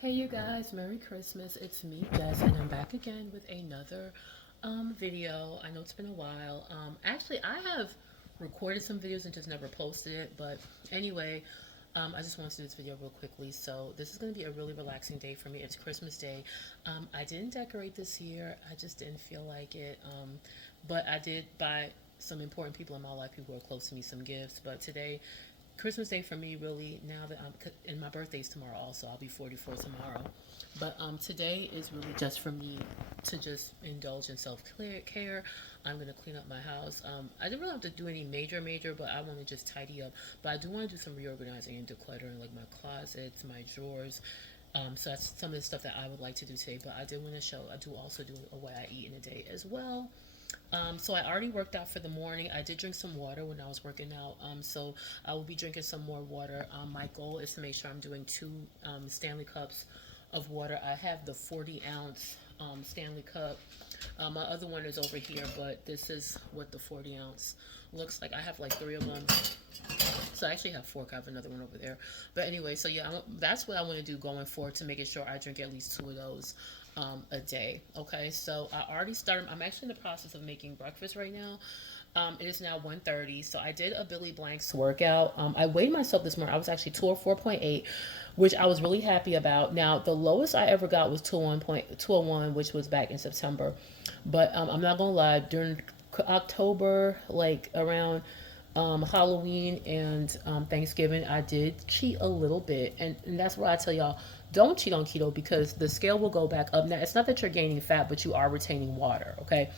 Hey you guys, Merry Christmas. It's me, Jess, and I'm back again with another video. I know it's been a while. Actually, I have recorded some videos and just never posted it, but anyway, I just wanted to do this video real quickly. So this is going to be a really relaxing day for me. It's Christmas Day. I didn't decorate this year. I just didn't feel like it. But I did buy some important people in my life, people who are close to me, some gifts. But today, Christmas Day for me, really, now that and my birthday's tomorrow also, I'll be 44 tomorrow. But today is really just for me to just indulge in self care. I'm going to clean up my house. I didn't really have to do any major, but I want to just tidy up. But I do want to do some reorganizing and decluttering, like my closets, my drawers. So that's some of the stuff that I would like to do today. But I did want to show, I do also do a way I eat in a day as well. So I already worked out for the morning. I did drink some water when I was working out. So I will be drinking some more water. My goal is to make sure I'm doing two Stanley cups of water. I have the 40-ounce Stanley cup. My other one is over here, but this is what the 40-ounce looks like. I have like three of them. So I actually have four. I have another one over there. But anyway, so yeah, that's what I want to do going forward, to making sure I drink at least two of those a day. Okay, so I already started. I'm actually in the process of making breakfast right now. It is now 1:30. So I did a Billy Blanks workout. I weighed myself this morning. I was actually 204.8, which I was really happy about. Now, the lowest I ever got was 201, which was back in September. But I'm not going to lie, during October, like around Halloween and Thanksgiving, I did cheat a little bit, and that's why I tell y'all, don't cheat on keto, because the scale will go back up. Now, it's not that you're gaining fat, but you are retaining water. Okay,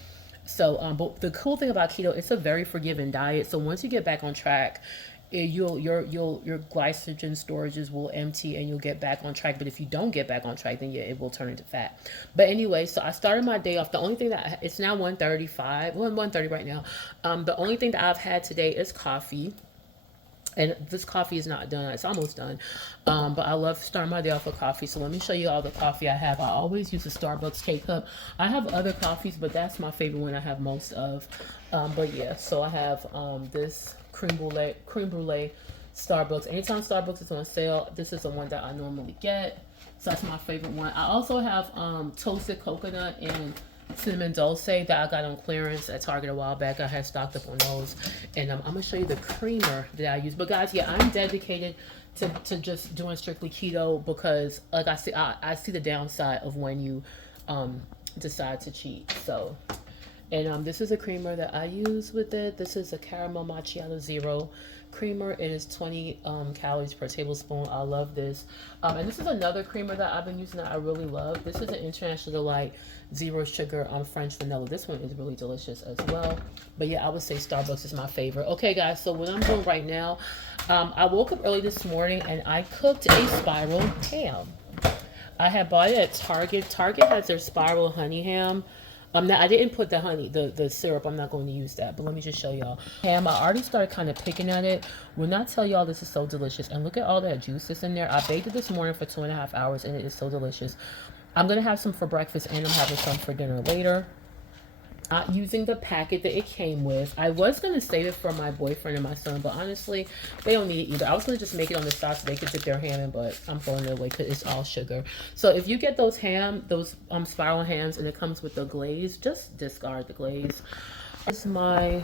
so but the cool thing about keto, it's a very forgiving diet. So once you get back on track, your glycogen storages will empty and you'll get back on track. But if you don't get back on track, then yeah, it will turn into fat. But anyway, so I started my day off. The only thing that it's now 1:35, well, 1:30 right now. The only thing that I've had today is coffee. And this coffee is not done. It's almost done. But I love starting my day off with coffee. So let me show you all the coffee I have. I always use a Starbucks K cup. I have other coffees, but that's my favorite one I have most of. But yeah, so I have this creme brulee Starbucks. Anytime Starbucks is on sale, this is the one that I normally get. So that's my favorite one. I also have toasted coconut and cinnamon dulce that I got on clearance at Target a while back. I had stocked up on those, and I'm gonna show you the creamer that I use. But guys, yeah, I'm dedicated to just doing strictly keto, because like I see the downside of when you decide to cheat. So, and this is a creamer that I use with it. This is a caramel macchiato zero creamer. It is 20 calories per tablespoon. I love this. And this is another creamer that I've been using that I really love. This is an International Delight zero sugar French vanilla. This one is really delicious as well. But yeah, I would say Starbucks is my favorite. Okay, guys, so what I'm doing right now, I woke up early this morning and I cooked a spiral ham. I had bought it at Target. Target has their spiral honey ham. Now I didn't put the honey, the syrup. I'm not going to use that, but let me just show y'all. Ham, I already started kind of picking at it. When I tell y'all, this is so delicious, and look at all that juice that's in there. I baked it this morning for 2.5 hours, and it is so delicious. I'm gonna have some for breakfast, and I'm having some for dinner later. Not using the packet that it came with. I was going to save it for my boyfriend and my son, but honestly, they don't need it either. I was going to just make it on the side so they could dip their ham in, but I'm throwing it away because it's all sugar. So if you get those spiral hams and it comes with the glaze, just discard the glaze. This is my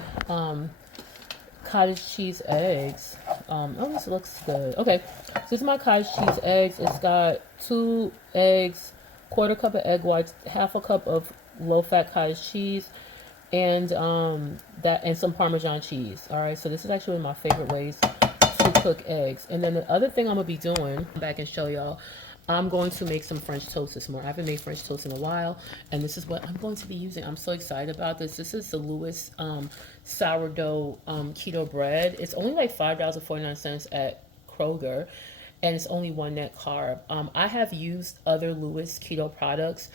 cottage cheese eggs. Oh, this looks good. Okay, so this is my cottage cheese eggs. It's got 2 eggs, quarter cup of egg whites, half a cup of low-fat cottage cheese, and some Parmesan cheese. All right, so this is actually one of my favorite ways to cook eggs. And then the other thing I'm gonna be doing, back and show y'all, I'm going to make some French toast this morning. I haven't made French toast in a while, and this is what I'm going to be using. I'm so excited about this. This is the Lewis sourdough keto bread. It's only like $5.49 at Kroger, and it's only 1 net carb. I have used other Lewis keto products.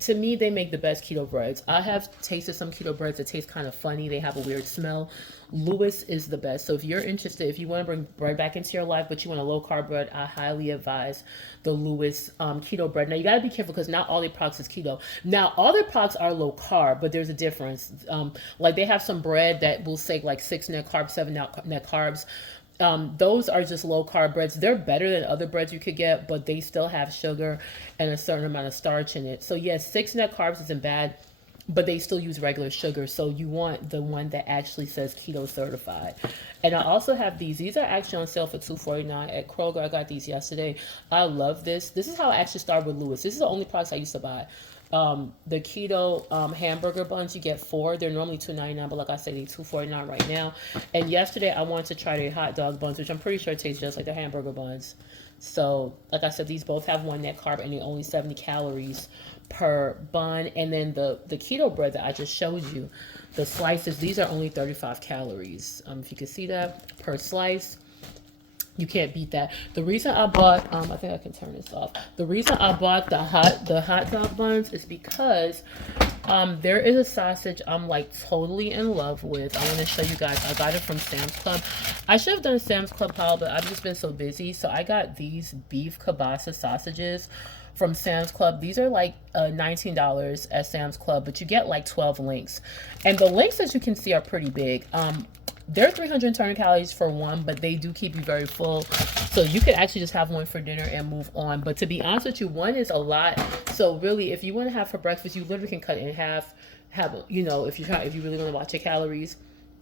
To me, they make the best keto breads. I have tasted some keto breads that taste kind of funny. They have a weird smell. Lewis is the best. So if you're interested, if you want to bring bread back into your life, but you want a low carb bread, I highly advise the Lewis keto bread. Now you got to be careful, because not all their products is keto. Now all their products are low carb, but there's a difference. Like they have some bread that will say like 6 net carbs, 7 net carbs. Those are just low carb breads. They're better than other breads you could get, but they still have sugar and a certain amount of starch in it. So yes, 6 net carbs isn't bad, but they still use regular sugar. So you want the one that actually says keto certified. And I also have these. These are actually on sale for $2.49 at Kroger. I got these yesterday. I love this. This is how I actually started with Lewis. This is the only products I used to buy. The keto hamburger buns, you get 4. They're normally $2.99, but like I said, they're $2.49 right now. And yesterday I wanted to try their hot dog buns, which I'm pretty sure tastes just like the hamburger buns. So like I said, these both have 1 net carb and they're only 70 calories per bun. And then the keto bread that I just showed you, the slices, these are only 35 calories. If you can see that per slice. You can't beat that. The reason I bought, I think I can turn this off. The reason I bought the hot dog buns is because there is a sausage I'm like totally in love with. I want to show you guys. I got it from Sam's Club. I should have done a Sam's Club haul, but I've just been so busy. So I got these beef kielbasa sausages from Sam's Club. These are like $19 at Sam's Club, but you get like 12 links. And the links, as you can see, are pretty big. They're 320 calories for one, but they do keep you very full. So you could actually just have one for dinner and move on. But to be honest with you, one is a lot. So really, if you want to have for breakfast, you literally can cut it in half. Have, you know, if you really want to watch your calories,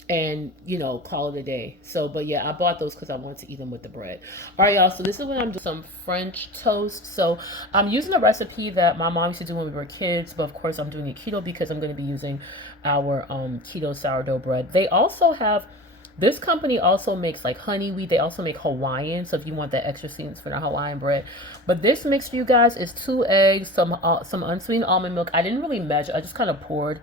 and you know, call it a day. So, but yeah, I bought those because I wanted to eat them with the bread. All right, y'all. So this is when I'm doing some French toast. So I'm using a recipe that my mom used to do when we were kids, but of course I'm doing it keto because I'm going to be using our keto sourdough bread. They also have. This company also makes like honey wheat. They also make Hawaiian. So if you want that extra sweetness for the Hawaiian bread. But this mix for you guys is 2 eggs, some unsweetened almond milk. I didn't really measure. I just kind of poured.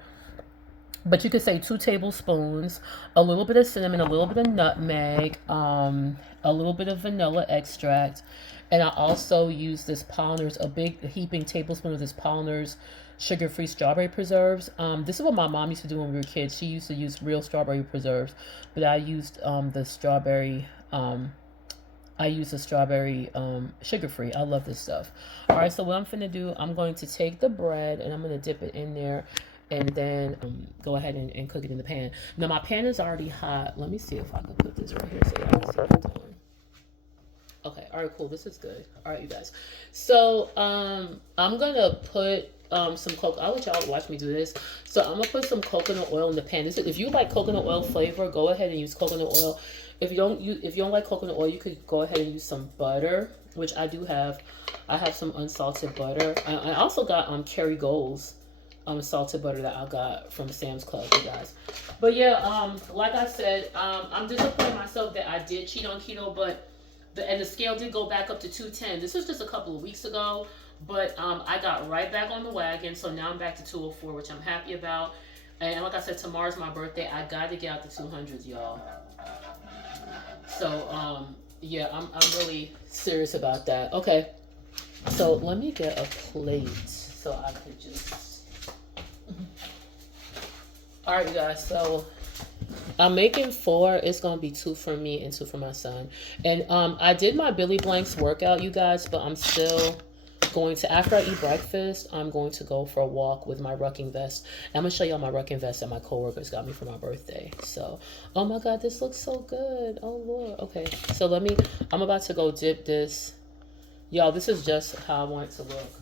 But you could say 2 tablespoons, a little bit of cinnamon, a little bit of nutmeg, a little bit of vanilla extract. And I also use this Polnar's, a big heaping tablespoon of this Polnar's sugar-free strawberry preserves. This is what my mom used to do when we were kids. She used to use real strawberry preserves, but I used the strawberry sugar-free. I love this stuff. All right, so what I'm finna do, I'm going to take the bread and I'm gonna dip it in there and then go ahead and cook it in the pan. Now my pan is already hot. Let me see if I can put this right here so y'all can see what I'm doing. Okay, all right, cool. This is good. All right, you guys. So I'm gonna put some coconut. I'll let y'all watch me do this. So I'm gonna put some coconut oil in the pan. If you like coconut oil flavor, go ahead and use coconut oil. If you don't like coconut oil, you could go ahead and use some butter, which I do have. I have some unsalted butter. I also got Kerrygold's salted butter that I got from Sam's Club, you guys. But yeah, like I said, I'm disappointed myself that I did cheat on keto, but the scale did go back up to 210. This was just a couple of weeks ago, but I got right back on the wagon. So now I'm back to 204, which I'm happy about. And like I said, tomorrow's my birthday. I got to get out the 200s, y'all. So yeah, I'm really serious about that. Okay, so let me get a plate so I could just. All right, you guys. So I'm making 4. It's gonna be 2 for me and 2 for my son. And I did my Billy Blanks workout, you guys, but I'm still going to, after I eat breakfast, I'm going to go for a walk with my rucking vest. And I'm gonna show y'all my rucking vest that my coworkers got me for my birthday. So, oh my God, this looks so good. Oh Lord. Okay, so I'm about to go dip this. Y'all, this is just how I want it to look.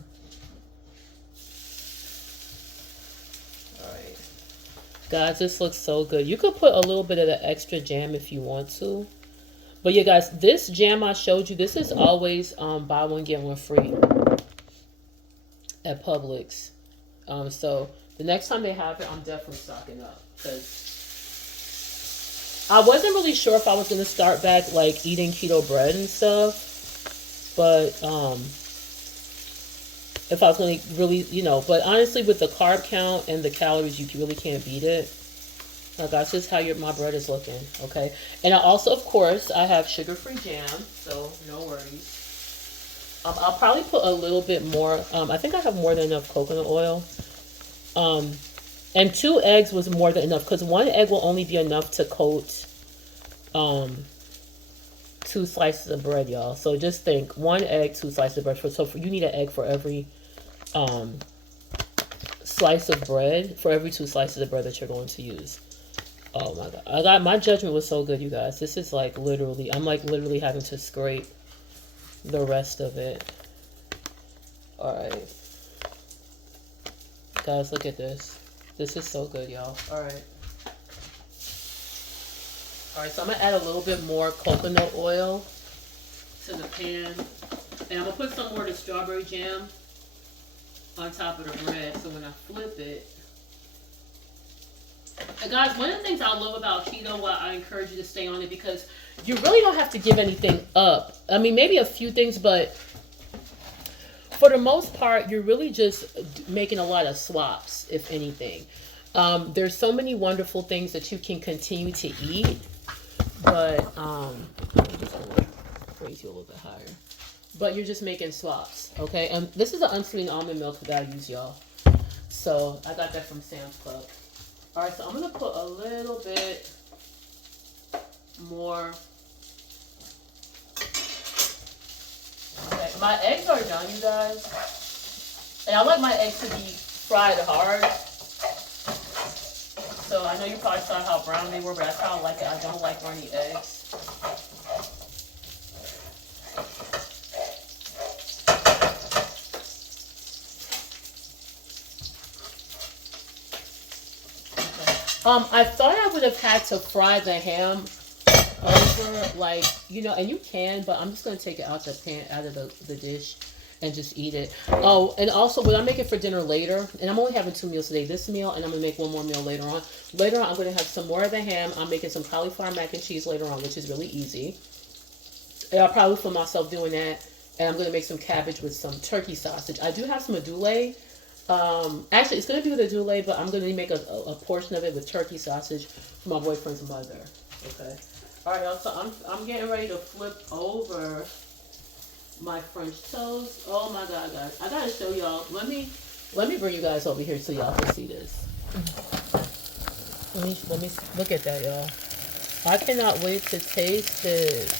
Guys, this looks so good. You could put a little bit of the extra jam if you want to. But yeah, guys, this jam I showed you, this is always buy one, get one free at Publix. So the next time they have it, I'm definitely stocking up. Because I wasn't really sure if I was going to start back, like, eating keto bread and stuff. But if I was going to really, but honestly, with the carb count and the calories, you really can't beat it. Now, guys, this is how my bread is looking, okay? And I also, of course, I have sugar-free jam, so no worries. I'll probably put a little bit more. I think I have more than enough coconut oil. And 2 eggs was more than enough, because 1 egg will only be enough to coat 2 slices of bread, y'all. So just think, 1 egg, 2 slices of bread. So you need an egg for every slice of bread, for every 2 slices of bread that you're going to use. Oh my god. I got my judgment was so good, you guys. This is like literally I'm like literally having to scrape the rest of it. Alright. Guys, look at this. This is so good, y'all. Alright. Alright, so I'm gonna add a little bit more coconut oil to the pan. And I'm gonna put some more of the strawberry jam on top of the bread, so when I flip it. And guys, one of the things I love about keto, why I encourage you to stay on it, because you really don't have to give anything up. I mean, maybe a few things, but for the most part, you're really just making a lot of swaps, if anything. There's so many wonderful things that you can continue to eat, but let me just raise you a little bit higher. But you're just making swaps, okay? And this is the unsweetened almond milk that I use, y'all. So I got that from Sam's Club. All right, so I'm gonna put a little bit more. Okay, my eggs are done, you guys. And I like my eggs to be fried hard. So I know you probably saw how brown they were, but that's how I like it. I don't like runny eggs. I thought I would have had to fry the ham over, like, you know, and you can, but I'm just going to take it out the pan, out of the dish and just eat it. Oh, and also when I make it for dinner later, and I'm only having 2 meals today, this meal, and I'm going to make one more meal later on. Later on, I'm going to have some more of the ham. I'm making some cauliflower mac and cheese later on, which is really easy. And I'll probably film myself doing that. And I'm going to make some cabbage with some turkey sausage. I do have some adoulet. Actually, it's going to be with adoulet, but I'm going to make a portion of it with turkey sausage for my boyfriend's mother. Okay. All right, y'all. So I'm getting ready to flip over my French toast. Oh my God, guys! I gotta show y'all. Let me bring you guys over here so y'all can see this. Let me look at that, y'all. I cannot wait to taste this.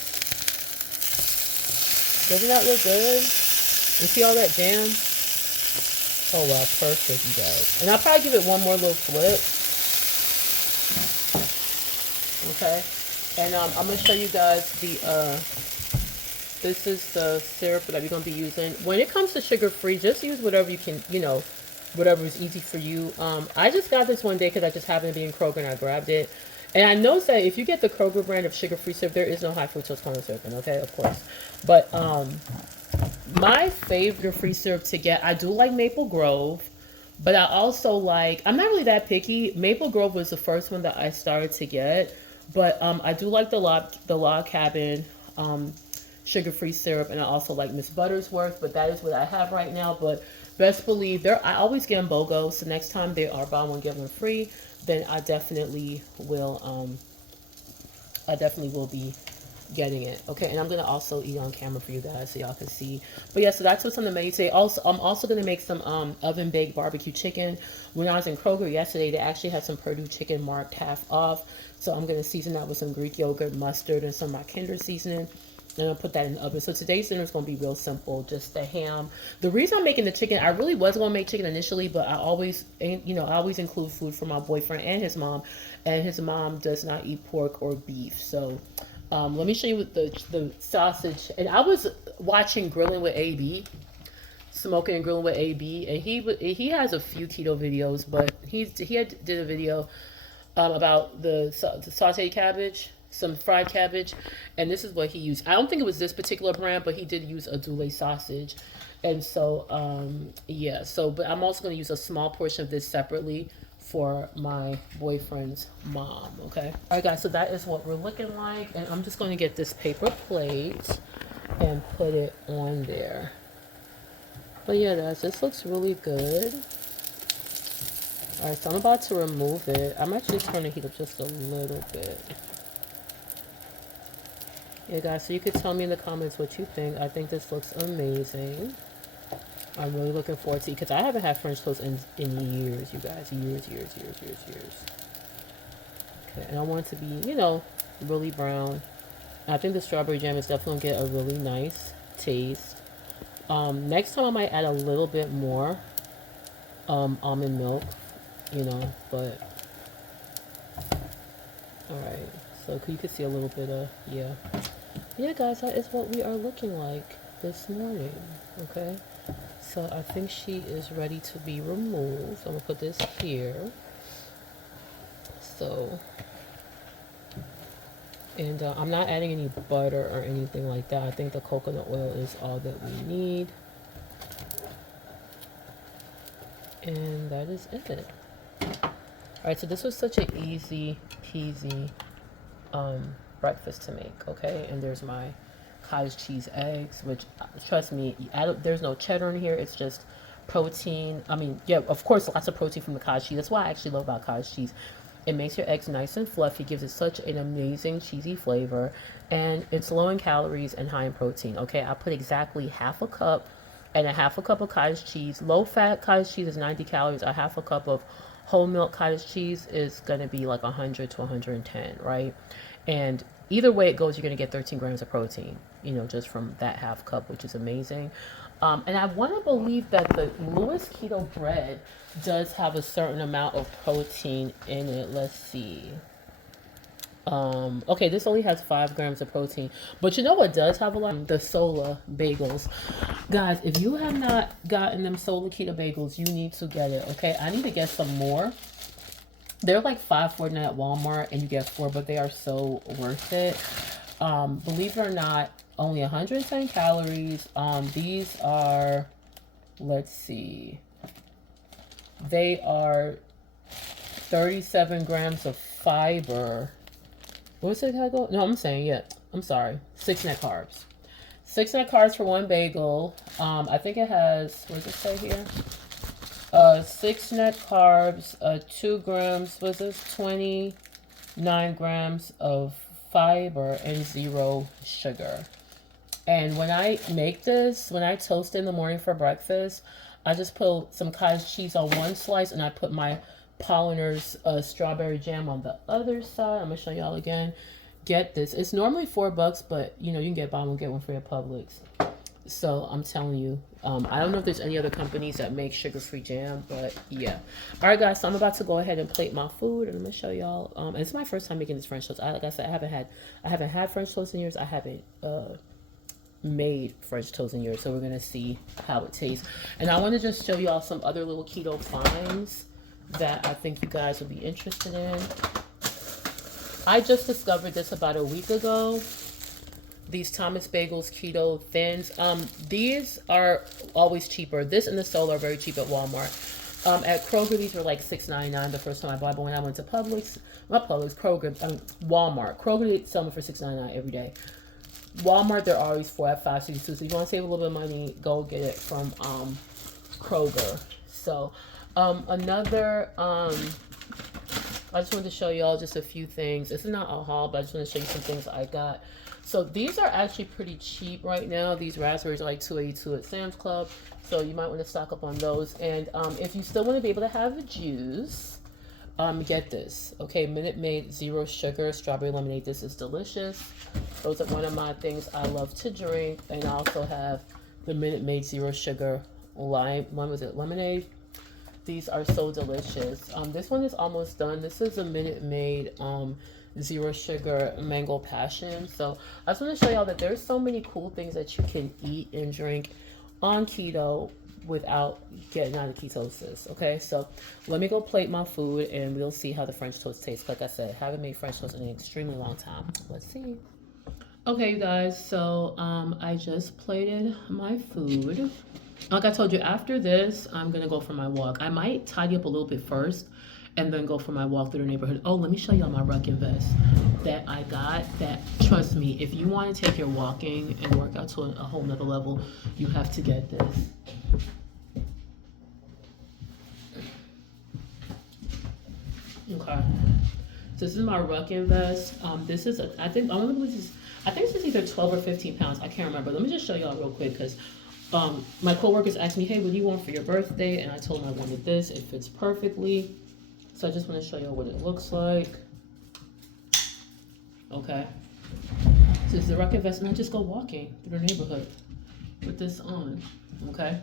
Doesn't that look good? You see all that jam? Oh wow, perfect, you guys. And I'll probably give it one more little flip. Okay. And I'm gonna show you guys the this is the syrup that we're gonna be using. When it comes to sugar-free, just use whatever you can, you know, whatever is easy for you. I just got this one day because I just happened to be in Kroger and I grabbed it. And I noticed that if you get the Kroger brand of sugar-free syrup, there is no high fructose corn syrup in, okay, of course. But my favorite free syrup to get, I do like Maple Grove, but I also like, I'm not really that picky. Maple Grove was the first one that I started to get, but I do like the log cabin sugar-free syrup, and I also like Miss Buttersworth, but that is what I have right now. But best believe I always get them BOGO, so next time they are buy one get one free, then I definitely will be getting it. Okay, and I'm gonna also eat on camera for you guys so y'all can see. But yeah, so that's what's on the menu today. Also, I'm also gonna make some oven baked barbecue chicken. When I was in Kroger yesterday, they actually had some Purdue chicken marked half off, so I'm gonna season that with some Greek yogurt, mustard, and some of my Kinder seasoning, and I'll put that in the oven. So today's dinner is going to be real simple, just the ham. The reason I'm making the chicken, I really was going to make chicken initially, but I always, you know, I always include food for my boyfriend and his mom does not eat pork or beef. So let me show you with the sausage. And I was watching Grilling with AB, Smoking and Grilling with AB, and he has a few keto videos, but he did a video about the sauteed cabbage, some fried cabbage, and this is what he used. I don't think it was this particular brand, but he did use a Dule sausage. And so yeah, so but I'm also going to use a small portion of this separately for my boyfriend's mom. Okay, all right guys, so that is what we're looking like, and I'm just going to get this paper plate and put it on there. But yeah guys, this looks really good. All right, so I'm about to remove it. I'm actually turning the heat up just a little bit. Yeah, guys, so you could tell me in the comments what you think. I think this looks amazing. I'm really looking forward to it because I haven't had French toast in years, you guys. Years. Okay, and I want it to be, you know, really brown. I think the strawberry jam is definitely going to get a really nice taste. Next time I might add a little bit more almond milk, you know, but All right, so you can see a little bit of, yeah. Yeah, guys, that is what we are looking like this morning, okay? So I think she is ready to be removed. I'm gonna put this here. So, and I'm not adding any butter or anything like that. I think the coconut oil is all that we need. And that is it. All right, so this was such an easy peasy breakfast to make, okay? And there's my cottage cheese eggs, which trust me, there's no cheddar in here. It's just protein. I mean, yeah, of course, lots of protein from the cottage cheese. That's what I actually love about cottage cheese. It makes your eggs nice and fluffy, gives it such an amazing cheesy flavor, and it's low in calories and high in protein. Okay, I put exactly half a cup and a half a cup of cottage cheese. Low fat cottage cheese is 90 calories. A half a cup of whole milk cottage cheese is going to be like 100 to 110, right? And either way it goes, you're going to get 13 grams of protein, you know, just from that half cup, which is amazing. And I want to believe that the Lewis Keto bread does have a certain amount of protein in it. Let's see. Okay, this only has 5 grams of protein, but you know what does have a lot? The Sola bagels. Guys, if you have not gotten them Sola Keto bagels, you need to get it, okay? I need to get some more. They're like $5.49 at Walmart, and you get 4, but they are so worth it. Believe it or not, only 110 calories. These are, let's see, they are 37 grams of fiber. What's it go? No, I'm saying, yeah, I'm sorry, 6 net carbs. 6 net carbs for one bagel. I think it has, what does it say here? 6 net carbs, 2 grams, was this 29 grams of fiber, and 0 sugar. And when I make this, when I toast in the morning for breakfast, I just put some cottage cheese on one slice, and I put my Polliner's strawberry jam on the other side. I'm gonna show y'all again. Get this. It's normally $4, but you know you can get buy one get one free at Publix. So I'm telling you, I don't know if there's any other companies that make sugar-free jam, but yeah. All right, guys. So I'm about to go ahead and plate my food, and I'm gonna show y'all. And it's my first time making this French toast. Like I said, I haven't had French toast in years. I haven't made French toast in years. So we're gonna see how it tastes. And I want to just show y'all some other little keto finds that I think you guys will be interested in. I just discovered this about a week ago. These Thomas Bagels Keto Thins. These are always cheaper. This and the Solar are very cheap at Walmart. At Kroger, these were like $6.99 the first time I bought, but when I went to Publix, not Publix, Kroger, Walmart. Kroger, they sell them for $6.99 every day. Walmart, they're always at $5.62. So if you want to save a little bit of money, go get it from Kroger. So another I just wanted to show y'all just a few things. This is not a haul, but I just want to show you some things I got. So these are actually pretty cheap right now. These raspberries are like $2.82 at Sam's Club. So you might want to stock up on those. And if you still want to be able to have the juice, get this. Okay, Minute Maid 0 sugar strawberry lemonade. This is delicious. Those are one of my things I love to drink. And I also have the Minute Maid 0 sugar lemonade. These are so delicious. This one is almost done. This is a Minute Maid 0 sugar mango passion. So I just want to show y'all that there's so many cool things that you can eat and drink on keto without getting out of ketosis. Okay, so let me go plate my food and we'll see how the French toast tastes. Like I said, I haven't made French toast in an extremely long time. Let's see. Okay, you guys, so I just plated my food. Like I told you, after this, I'm going to go for my walk. I might tidy up a little bit first and then go for my walk through the neighborhood. Oh, let me show y'all my rucking vest that I got. That, trust me, if you want to take your walking and work out to a whole nother level, you have to get this. Okay. So this is my rucking vest. This is, I think this is either 12 or 15 pounds. I can't remember. Let me just show y'all real quick because my coworkers asked me, hey, what do you want for your birthday? And I told them I wanted this. It fits perfectly. So I just want to show you what it looks like. Okay. So this is the rucking vest, and I just go walking through the neighborhood with this on. Okay.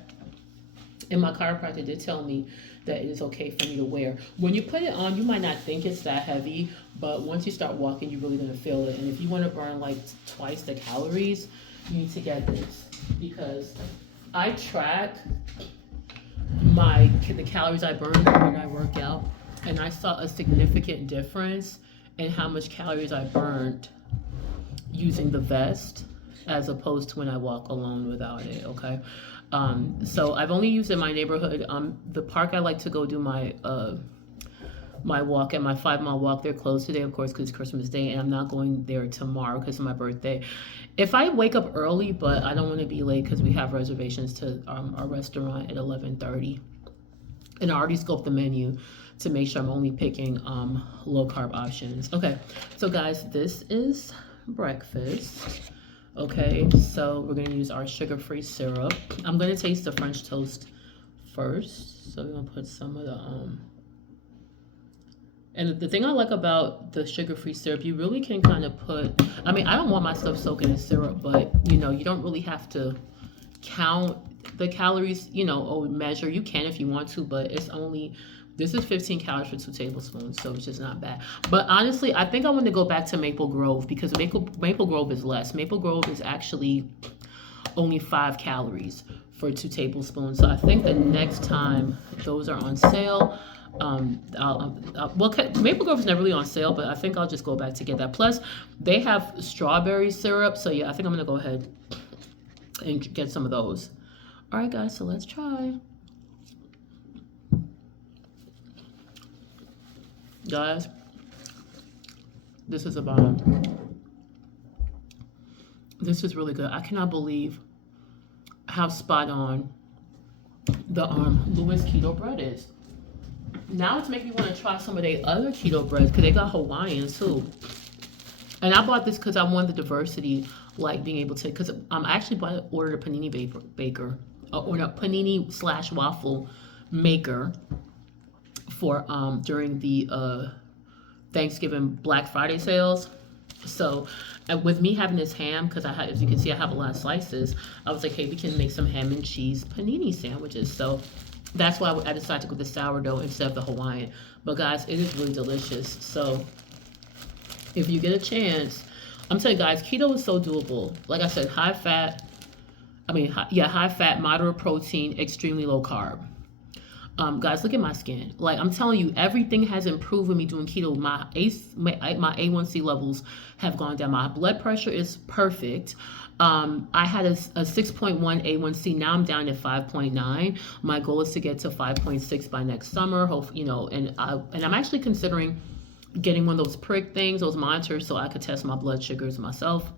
And my chiropractor did tell me that it is okay for me to wear. When you put it on, you might not think it's that heavy, but once you start walking, you're really gonna feel it. And if you want to burn like twice the calories, you need to get this, because I track the calories I burn when I work out, and I saw a significant difference in how much calories I burned using the vest as opposed to when I walk alone without it. Okay. So I've only used it in my neighborhood. The park I like to go do my walk, and my 5 mile walk, they're closed today, of course, because it's Christmas Day, and I'm not going there tomorrow because of my birthday. If I wake up early, but I don't want to be late because we have reservations to our restaurant at 11:30, and I already scoped the menu to make sure I'm only picking low carb options. Okay, so guys, this is breakfast. Okay, so we're gonna use our sugar-free syrup. I'm gonna taste the French toast first. So we're gonna put some of the and the thing I like about the sugar-free syrup, you really can kind of put, I mean, I don't want my stuff soaking in syrup, but you know, you don't really have to count the calories, you know, or measure. You can if you want to, but it's only, this is 15 calories for 2 tablespoons, so it's just not bad. But honestly, I think I want to go back to Maple Grove, because Maple Grove is less. Maple Grove is actually only 5 calories for 2 tablespoons. So I think the next time those are on sale, well, Maple Grove is never really on sale, but I think I'll just go back to get that. Plus, they have strawberry syrup, so yeah, I think I'm gonna go ahead and get some of those. All right, guys, so let's try. Guys, this is a bomb. This is really good. I cannot believe how spot on the Lewis keto bread is. Now it's making me want to try some of their other keto breads, because they got Hawaiian too. And I bought this because I want the diversity, like being able to, because I actually ordered a panini baker, or a panini / waffle maker for during the Thanksgiving Black Friday sales. So with me having this ham, because as you can see, I have a lot of slices, I was like, hey, we can make some ham and cheese panini sandwiches. So that's why I decided to go with the sourdough instead of the Hawaiian. But guys, it is really delicious. So if you get a chance, I'm telling you guys, keto is so doable. Like I said, high fat, moderate protein, extremely low carb. Guys, look at my skin. Like, I'm telling you, everything has improved with me doing keto. My A1C levels have gone down. My blood pressure is perfect. I had a 6.1 A1C. Now I'm down to 5.9. My goal is to get to 5.6 by next summer. Hope, you know, and I'm actually considering getting one of those prick things, those monitors, so I could test my blood sugars myself.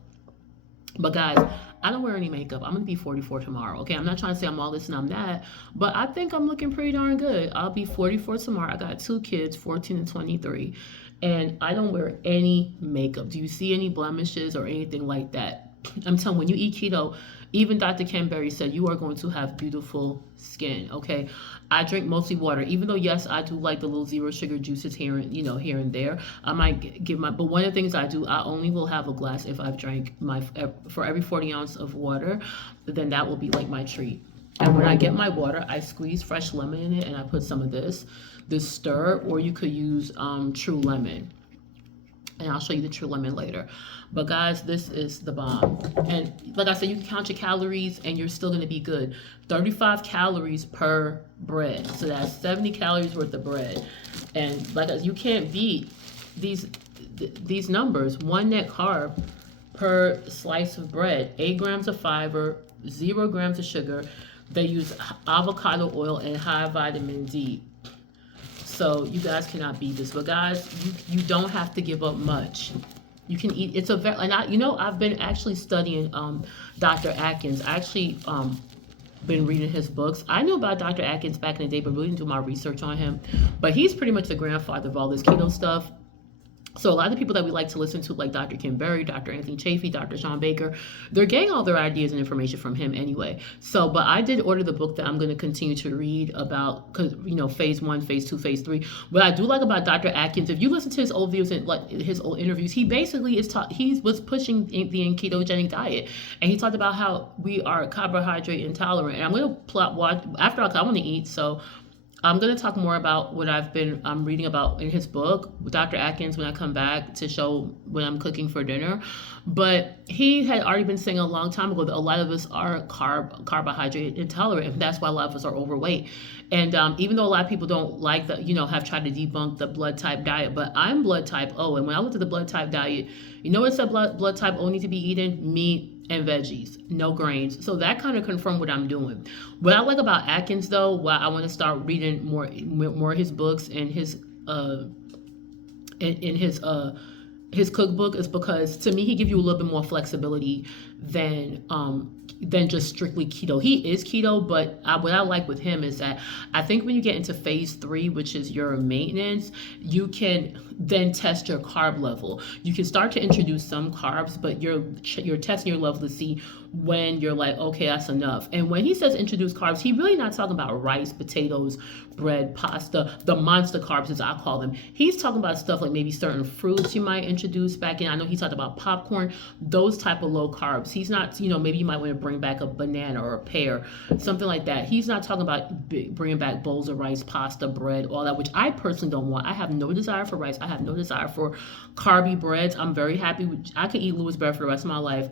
But guys, I don't wear any makeup. I'm gonna be 44 tomorrow. Okay, I'm not trying to say I'm all this and I'm that, but I think I'm looking pretty darn good. I'll be 44 tomorrow. I got 2 kids, 14 and 23, and I don't wear any makeup. Do you see any blemishes or anything like that? I'm telling you, when you eat keto, even Dr. Ken Berry said you are going to have beautiful skin. Okay, I drink mostly water, even though yes, I do like the little zero sugar juices here and there. I might give but one of the things I do, I only will have a glass if I've drank for every 40 ounces of water, then that will be like my treat. And when I get my water, I squeeze fresh lemon in it, and I put some of this stir, or you could use True Lemon. And I'll show you the True Lemon later. But guys, this is the bomb. And like I said, you can count your calories and you're still going to be good. 35 calories per bread. So that's 70 calories worth of bread. And like you can't beat these numbers. 1 net carb per slice of bread. 8 grams of fiber, 0 grams of sugar. They use avocado oil and high vitamin D. So you guys cannot beat this. But guys, you don't have to give up much. You can eat. It's and I've been actually studying Dr. Atkins. I actually been reading his books. I knew about Dr. Atkins back in the day, but really didn't do my research on him. But he's pretty much the grandfather of all this keto stuff. So a lot of the people that we like to listen to, like Dr. Kim Berry, Dr. Anthony Chafee, Dr. Sean Baker, they're getting all their ideas and information from him anyway. So, but I did order the book that I'm going to continue to read about, phase one, phase two, phase three. What I do like about Dr. Atkins, if you listen to his old views and like his old interviews, he basically he was pushing the ketogenic diet, and he talked about how we are carbohydrate intolerant. And I'm going to plot watch after I want to eat, so I'm going to talk more about what I've been reading about in his book, with Dr. Atkins, when I come back to show when I'm cooking for dinner. But he had already been saying a long time ago that a lot of us are carbohydrate intolerant, and that's why a lot of us are overweight. And even though a lot of people don't like that, have tried to debunk the blood type diet, but I'm blood type O. And when I looked at the blood type diet, what said blood type O need to be eating? Meat and veggies, no grains. So that kind of confirmed what I'm doing. What I like about Atkins, though, why I want to start reading more of his books and his cookbook, is because to me he gives you a little bit more flexibility than just strictly keto. He is keto, but what I like with him is that I think when you get into phase 3, which is your maintenance, you can then test your carb level. You can start to introduce some carbs, but you're testing your level to see when you're like, okay, that's enough. And when he says introduce carbs, he really not talking about rice, potatoes, bread, pasta, the monster carbs as I call them. He's talking about stuff like maybe certain fruits you might introduce back in. I know he talked about popcorn, those type of low carbs. He's not, maybe you might want to bring back a banana or a pear, something like that. He's not talking about bringing back bowls of rice, pasta, bread, all that, which I personally don't want. I have no desire for rice. I have no desire for carby breads. I'm very happy I could eat Louis bread for the rest of my life.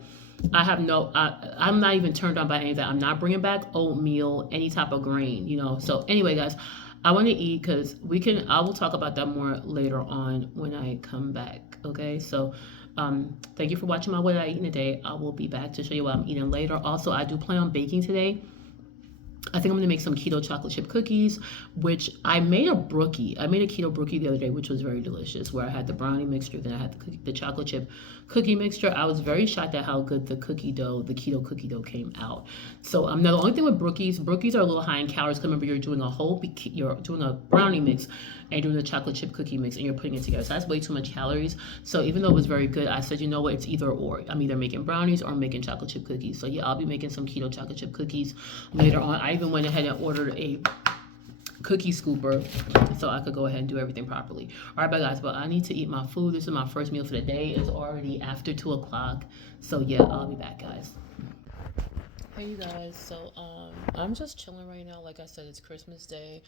I'm not even turned on by any of that. I'm not bringing back oatmeal, any type of grain, So anyway, guys, I want to eat because I will talk about that more later on when I come back. Okay. So, thank you for watching my What I Eat in a Day. I will be back to show you what I'm eating later. Also, I do plan on baking today. I think I'm going to make some keto chocolate chip cookies, which I made a keto brookie the other day, which was very delicious, where I had the brownie mixture, then I had the chocolate chip cookie mixture. I was very shocked at how good the keto cookie dough came out. So now the only thing with brookies are a little high in calories, because remember, you're doing a brownie mix and doing a chocolate chip cookie mix, and you're putting it together. So that's way too much calories. So even though it was very good, I said, you know what, it's either or. I'm either making brownies or I'm making chocolate chip cookies. So yeah, I'll be making some keto chocolate chip cookies later on. I even went ahead and ordered a cookie scooper so I could go ahead and do everything properly. All right, bye guys, but I need to eat my food. This is my first meal for the day. It's already after 2 o'clock. So yeah, I'll be back, guys. Hey you guys, so I'm just chilling right now. Like I said, it's Christmas Day.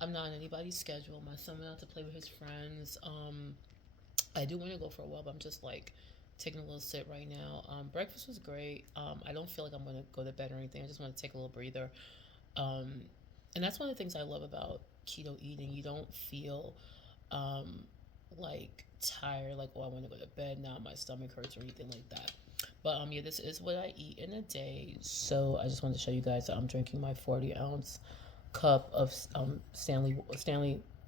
I'm not on anybody's schedule. My son went out to play with his friends. I do want to go for a walk, but I'm just like taking a little sit right now. Breakfast was great. I don't feel like I'm going to go to bed or anything. I just want to take a little breather. And that's one of the things I love about keto eating. You don't feel like tired, like, oh, I want to go to bed now, my stomach hurts or anything like that. But yeah, this is what I eat in a day. So I just wanted to show you guys that I'm drinking my 40-ounce cup of Stanley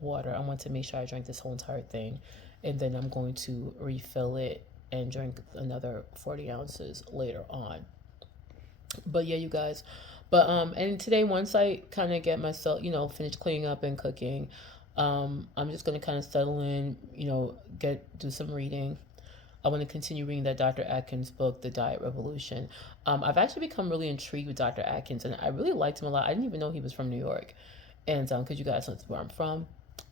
water. I want to make sure I drink this whole entire thing, and then I'm going to refill it and drink another 40 ounces later on. But yeah, you guys. But and today, once I kind of get myself, finished cleaning up and cooking, I'm just gonna kind of settle in, do some reading. I want to continue reading that Dr. Atkins book, The Diet Revolution. I've actually become really intrigued with Dr. Atkins, and I really liked him a lot. I didn't even know he was from New York, and because you guys know where I'm from.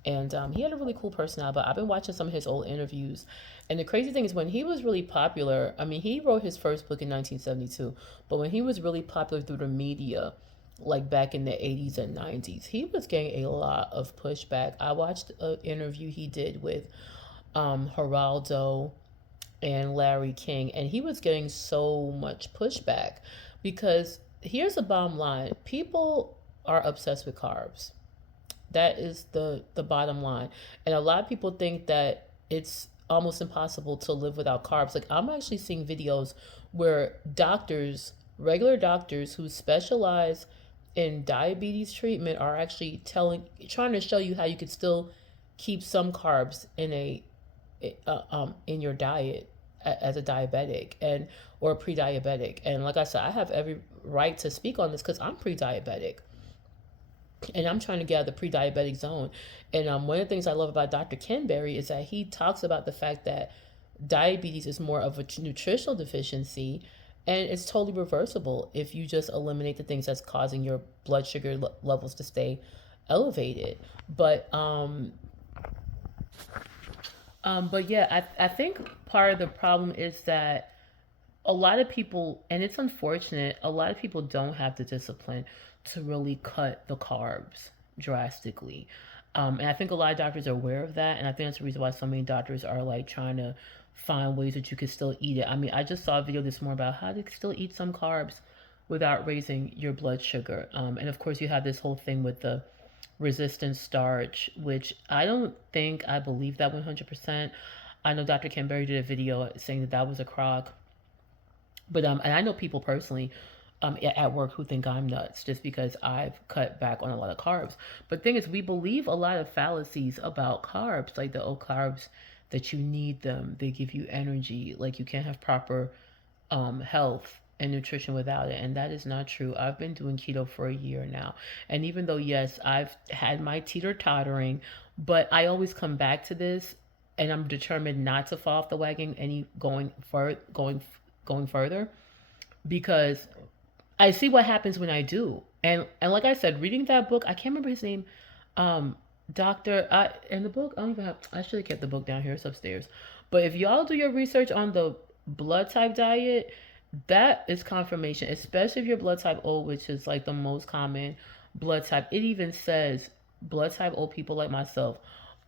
And he had a really cool personality, but I've been watching some of his old interviews. And the crazy thing is, when he was really popular, I mean, he wrote his first book in 1972, but when he was really popular through the media, like back in the 80s and 90s, he was getting a lot of pushback. I watched an interview he did with Geraldo and Larry King, and he was getting so much pushback because here's the bottom line: people are obsessed with carbs. That is the bottom line. And a lot of people think that it's almost impossible to live without carbs. Like, I'm actually seeing videos where regular doctors who specialize in diabetes treatment are actually trying to show you how you could still keep some carbs in your diet as a diabetic or pre-diabetic. And like I said, I have every right to speak on this because I'm pre-diabetic. and I'm trying to get out of the pre-diabetic zone. And one of the things I love about Dr. Ken Berry is that he talks about the fact that diabetes is more of a nutritional deficiency, and it's totally reversible if you just eliminate the things that's causing your blood sugar levels to stay elevated. But but yeah, I think part of the problem is that a lot of people, and it's unfortunate, a lot of people don't have the discipline to really cut the carbs drastically. And I think a lot of doctors are aware of that. And I think that's the reason why so many doctors are like trying to find ways that you can still eat it. I mean, I just saw a video this morning about how to still eat some carbs without raising your blood sugar. And of course, you have this whole thing with the resistant starch, which I don't think I believe that 100%. I know Dr. Canberry did a video saying that that was a crock, but and I know people personally at work who think I'm nuts just because I've cut back on a lot of carbs. But the thing is, we believe a lot of fallacies about carbs, like the carbs that you need them, they give you energy, like you can't have proper health and nutrition without it. And that is not true. I've been doing keto for a year now. And even though, yes, I've had my teeter tottering, but I always come back to this, and I'm determined not to fall off the wagon any going further, because I see what happens when I do. And like I said, reading that book, I can't remember his name. Um Doctor in the book, I don't even have, I should have kept the book down here, it's upstairs. But if y'all do your research on the blood type diet, that is confirmation, especially if you're blood type O, which is like the most common blood type. It even says blood type O people like myself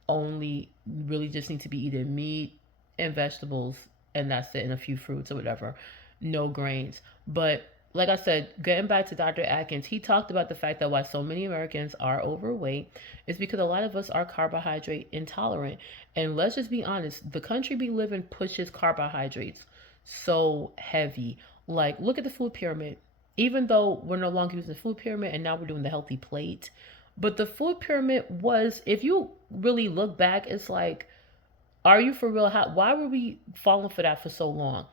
only really just need to be eating meat and vegetables, and that's it, and a few fruits or whatever, no grains. But like I said, getting back to Dr. Atkins, he talked about the fact that why so many Americans are overweight is because a lot of us are carbohydrate intolerant. And let's just be honest, the country we live in pushes carbohydrates so heavy. Like, look at the food pyramid. Even though we're no longer using the food pyramid and now we're doing the healthy plate, but the food pyramid was, if you really look back, it's like, are you for real? Why were we falling for that for so long?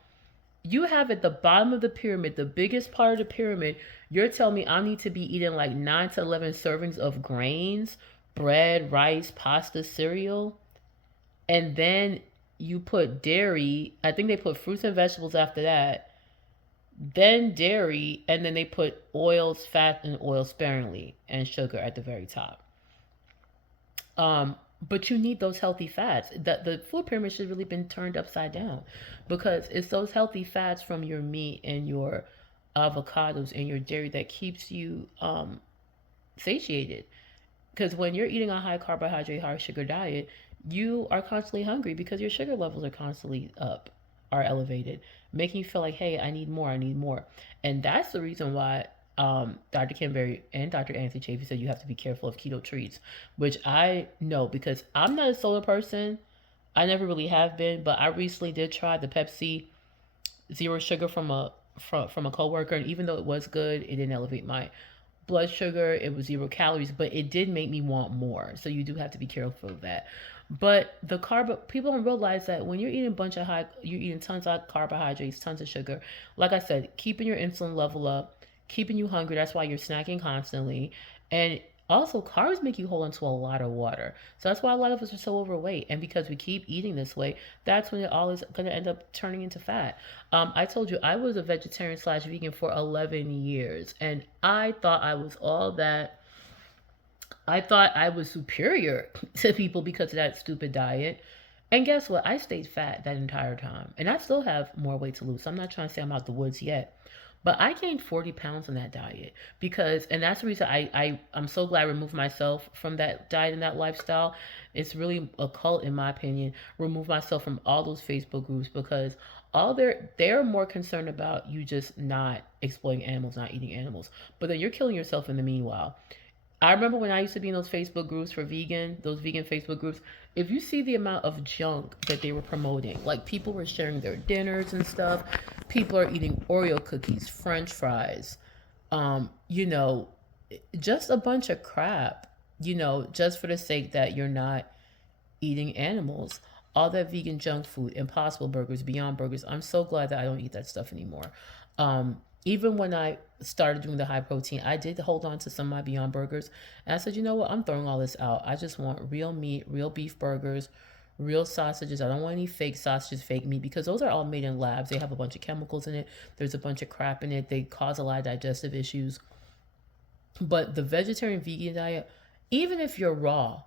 You have at the bottom of the pyramid, the biggest part of the pyramid, you're telling me I need to be eating like 9 to 11 servings of grains, bread, rice, pasta, cereal. And then you put dairy. I think they put fruits and vegetables after that. Then dairy. And then they put oils, fat, and oil sparingly, and sugar at the very top. But you need those healthy fats. The food pyramid should really been turned upside down, because it's those healthy fats from your meat and your avocados and your dairy that keeps you satiated. Because when you're eating a high carbohydrate, high sugar diet, you are constantly hungry because your sugar levels are constantly up, are elevated, making you feel like, hey, I need more, I need more. And that's the reason why Dr. Kimberly and Dr. Anthony Chafee said you have to be careful of keto treats, which I know because I'm not a soda person. I never really have been, but I recently did try the Pepsi zero sugar from a coworker, and even though it was good, it didn't elevate my blood sugar. It was 0 calories, but it did make me want more. So you do have to be careful of that. But the carb, people don't realize that when you're eating a bunch of you're eating tons of carbohydrates, tons of sugar. Like I said, keeping your insulin level up, keeping you hungry. That's why you're snacking constantly, and also carbs make you hold onto a lot of water. So that's why a lot of us are so overweight. And because we keep eating this way, that's when it all is going to end up turning into fat. I told you I was a vegetarian slash vegan for 11 years, and I thought I was all that. I thought I was superior to people because of that stupid diet. And guess what? I stayed fat that entire time. And I still have more weight to lose. So I'm not trying to say I'm out the woods yet. But I gained 40 pounds on that diet because, and that's the reason I'm so glad I removed myself from that diet and that lifestyle. It's really a cult, in my opinion. Remove myself from all those Facebook groups because all they're more concerned about you just not exploiting animals, not eating animals. But then you're killing yourself in the meanwhile. I remember when I used to be in those Facebook groups for vegan, those vegan Facebook groups, if you see the amount of junk that they were promoting, like people were sharing their dinners and stuff, people are eating Oreo cookies, French fries, you know, just a bunch of crap, just for the sake that you're not eating animals. All that vegan junk food, Impossible Burgers, Beyond Burgers. I'm so glad that I don't eat that stuff anymore. even when I started doing the high protein, I did hold on to some of my Beyond Burgers. And I said, you know what? I'm throwing all this out. I just want real meat, real beef burgers, real sausages. I don't want any fake sausages, fake meat, because those are all made in labs. They have a bunch of chemicals in it. There's a bunch of crap in it. They cause a lot of digestive issues. But the vegetarian vegan diet, even if you're raw,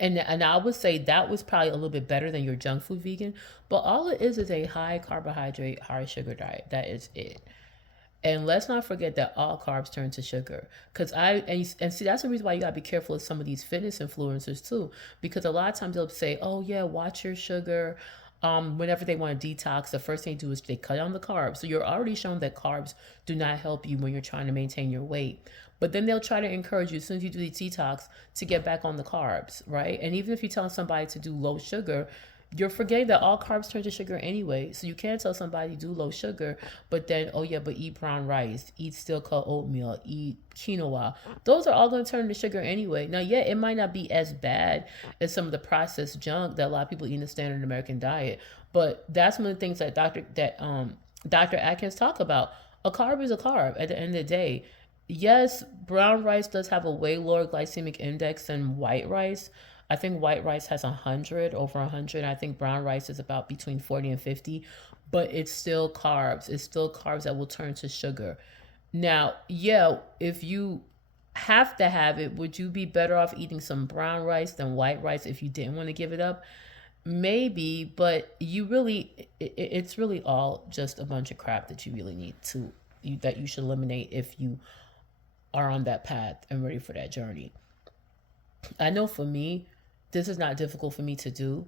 and I would say that was probably a little bit better than your junk food vegan, but all it is a high carbohydrate, high sugar diet. That is it. And let's not forget that all carbs turn to sugar. Cause and see, that's the reason why you gotta be careful with some of these fitness influencers too. Because a lot of times they'll say, "Oh yeah, watch your sugar." Whenever they want to detox, the first thing they do is they cut on the carbs. So you're already shown that carbs do not help you when you're trying to maintain your weight. But then they'll try to encourage you as soon as you do the detox to get back on the carbs, right? And even if you tell somebody to do low sugar, you're forgetting that all carbs turn to sugar anyway. So you can't tell somebody do low sugar, but then, oh yeah, but eat brown rice, eat steel cut oatmeal, eat quinoa. Those are all going to turn to sugar anyway. Now, yeah, it might not be as bad as some of the processed junk that a lot of people eat in the standard American diet, but that's one of the things that Dr. Atkins talk about. A carb is a carb at the end of the day. Yes, brown rice does have a way lower glycemic index than white rice. I think white rice has 100, over 100. I think brown rice is about between 40 and 50, but it's still carbs. It's still carbs that will turn to sugar. Now, yeah, if you have to have it, would you be better off eating some brown rice than white rice if you didn't want to give it up? Maybe, but it's really all just a bunch of crap that you really need to, that you should eliminate if you are on that path and ready for that journey. I know for me, this is not difficult for me to do.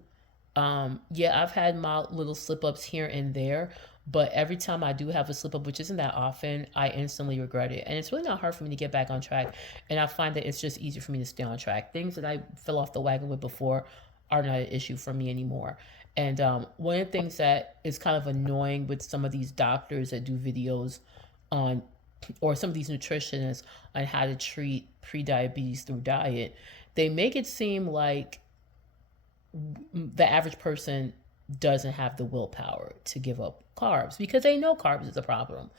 Yeah, I've had my little slip ups here and there, but every time I do have a slip up, which isn't that often, I instantly regret it. And it's really not hard for me to get back on track. And I find that it's just easier for me to stay on track. Things that I fell off the wagon with before are not an issue for me anymore. And one of the things that is kind of annoying with some of these doctors that do videos on, or some of these nutritionists on how to treat pre-diabetes through diet, they make it seem like the average person doesn't have the willpower to give up carbs because they know carbs is a problem.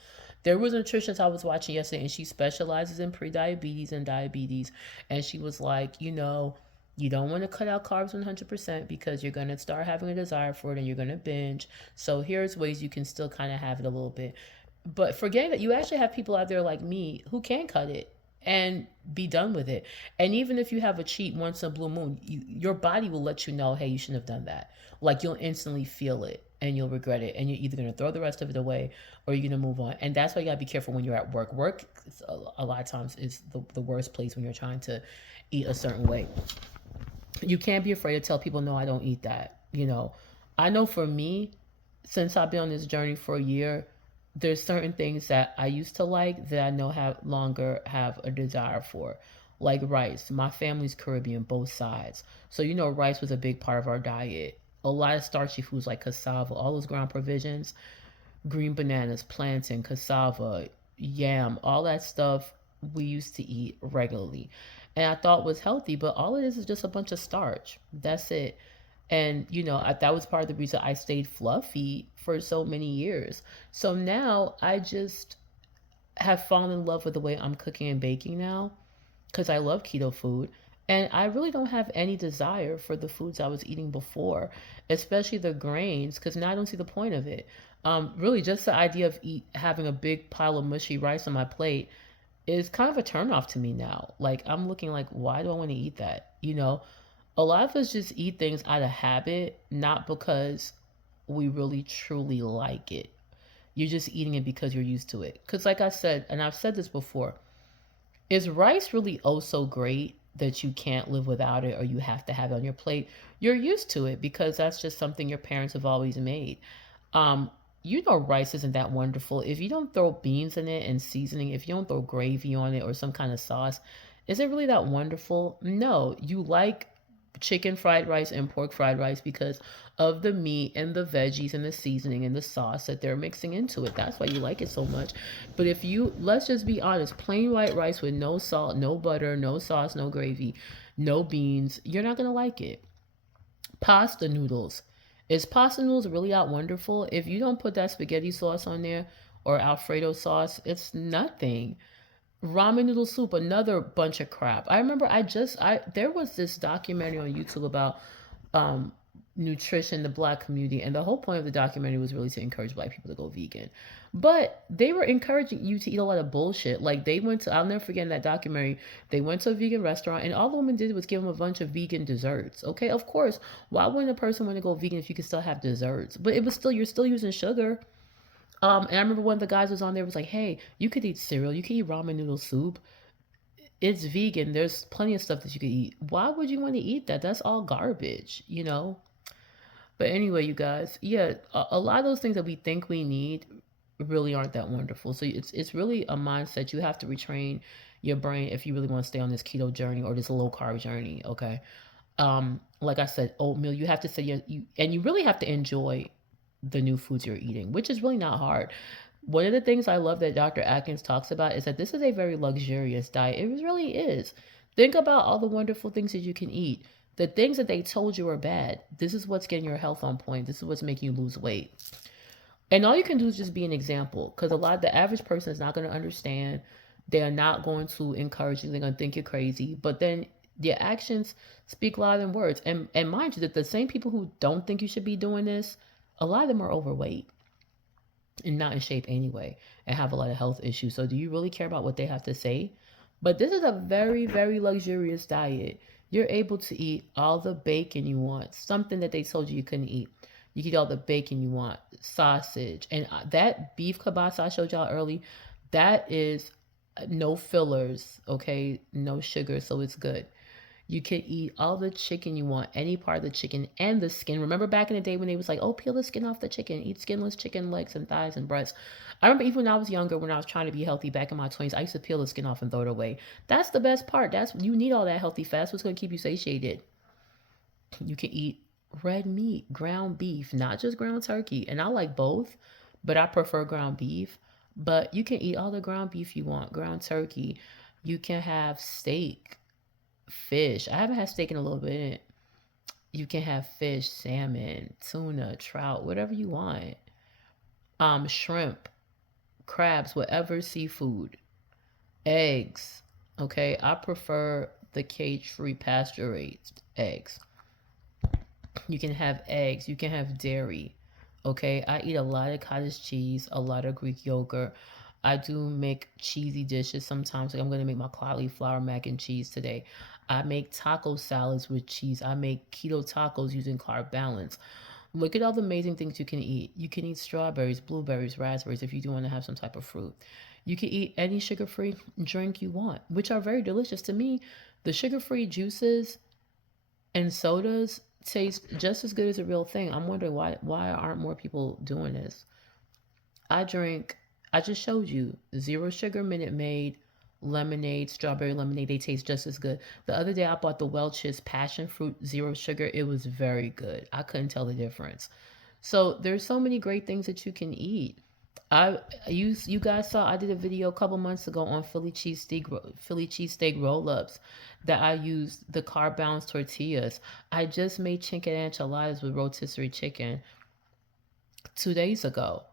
There was a nutritionist I was watching yesterday, and she specializes in pre-diabetes and diabetes, and she was like, you don't want to cut out carbs 100% because you're going to start having a desire for it and you're going to binge. So here's ways you can still kind of have it a little bit. But forgetting that you actually have people out there like me who can cut it and be done with it. And even if you have a cheat once in a blue moon, your body will let you know, hey, you shouldn't have done that. Like you'll instantly feel it and you'll regret it. And you're either going to throw the rest of it away or you're going to move on. And that's why you got to be careful when you're at work. Work, a lot of times, is the worst place when you're trying to eat a certain way. You can't be afraid to tell people, no, I don't eat that. I know for me, since I've been on this journey for a year, there's certain things that I used to like that I know have longer have a desire for, like rice. My family's Caribbean, both sides, so rice was a big part of our diet. A lot of starchy foods like cassava, all those ground provisions, green bananas, plantain, cassava, yam, all that stuff we used to eat regularly, and I thought was healthy. But all it is just a bunch of starch. That's it. And that was part of the reason I stayed fluffy for so many years. So now I just have fallen in love with the way I'm cooking and baking now because I love keto food. And I really don't have any desire for the foods I was eating before, especially the grains, because now I don't see the point of it. Really, just the idea of having a big pile of mushy rice on my plate is kind of a turnoff to me now. Like, I'm looking like, why do I want to eat that? A lot of us just eat things out of habit, not because we really truly like it. You're just eating it because you're used to it. Because, like I said, and I've said this before, is rice really oh so great that you can't live without it or you have to have it on your plate? You're used to it because that's just something your parents have always made. Rice isn't that wonderful. If you don't throw beans in it and seasoning, if you don't throw gravy on it or some kind of sauce, is it really that wonderful? No, you like chicken fried rice and pork fried rice because of the meat and the veggies and the seasoning and the sauce that they're mixing into it. That's why you like it so much. But if you, let's just be honest, plain white rice with no salt, no butter, no sauce, no gravy, no beans, you're not going to like it. Pasta noodles. Is pasta noodles really that wonderful? If you don't put that spaghetti sauce on there or Alfredo sauce. It's nothing. Ramen noodle soup, another bunch of crap. I remember I there was this documentary on YouTube about um nutrition, the black community, and the whole point of the documentary was really to encourage black people to go vegan. But they were encouraging you to eat a lot of bullshit. Like they went to, I'll never forget in that documentary, they went to a vegan restaurant and all the woman did was give them a bunch of vegan desserts. Okay, of course, why wouldn't a person want to go vegan if you could still have desserts? But it was still, you're still using sugar. And I remember one of the guys was on there was like, "Hey, you could eat cereal, you could eat ramen noodle soup. It's vegan. There's plenty of stuff that you could eat. Why would you want to eat that? That's all garbage, you know." But anyway, you guys, yeah, a lot of those things that we think we need really aren't that wonderful. So it's really a mindset. You have to retrain your brain if you really want to stay on this keto journey or this low carb journey. Okay. Like I said, oatmeal. You have to say and you really have to enjoy the new foods you're eating, which is really not hard. One of the things I love that Dr. Atkins talks about is that this is a very luxurious diet. It really is. Think about all the wonderful things that you can eat. The things that they told you are bad, this is what's getting your health on point. This is what's making you lose weight. And all you can do is just be an example, because a lot of the average person is not going to understand. They are not going to encourage you. They're going to think you're crazy. But then your actions speak louder than words. And mind you, that the same people who don't think you should be doing this, a lot of them are overweight and not in shape anyway and have a lot of health issues. So do you really care about what they have to say? But this is a very, very luxurious diet. You're able to eat all the bacon you want, something that they told you couldn't eat. You can eat all the bacon you want, sausage. And that beef kielbasa I showed y'all early, that is no fillers, okay? No sugar, so it's good. You can eat all the chicken you want, any part of the chicken and the skin. Remember back in the day when they was like, oh, peel the skin off the chicken, eat skinless chicken legs and thighs and breasts. I remember even when I was younger, when I was trying to be healthy back in my 20s, I used to peel the skin off and throw it away. That's the best part. That's, you need all that healthy fat. That's what's going to keep you satiated. You can eat red meat, ground beef, not just ground turkey. And I like both, but I prefer ground beef. But you can eat all the ground beef you want, ground turkey. You can have steak, fish. I haven't had steak in a little bit. You can have fish, salmon, tuna, trout, whatever you want. Shrimp, crabs, whatever seafood, eggs. Okay, I prefer the cage-free pasture-raised eggs. You can have eggs. You can have dairy. Okay, I eat a lot of cottage cheese, a lot of Greek yogurt. I do make cheesy dishes sometimes. Like I'm gonna make my cauliflower mac and cheese today. I make taco salads with cheese. I make keto tacos using carb balance. Look at all the amazing things you can eat. You can eat strawberries, blueberries, raspberries if you do want to have some type of fruit. You can eat any sugar-free drink you want, which are very delicious to me. The sugar-free juices and sodas taste just as good as a real thing. I'm wondering why aren't more people doing this? I drink, I just showed you, zero sugar Minute Maid, lemonade, strawberry lemonade. They taste just as good. The other day I bought the Welch's passion fruit zero sugar. It was very good. I couldn't tell the difference. So there's so many great things that you can eat. You guys saw I did a video a couple months ago on Philly cheesesteak roll-ups that I used the carb balanced tortillas. I just made chicken enchiladas with rotisserie chicken 2 days ago.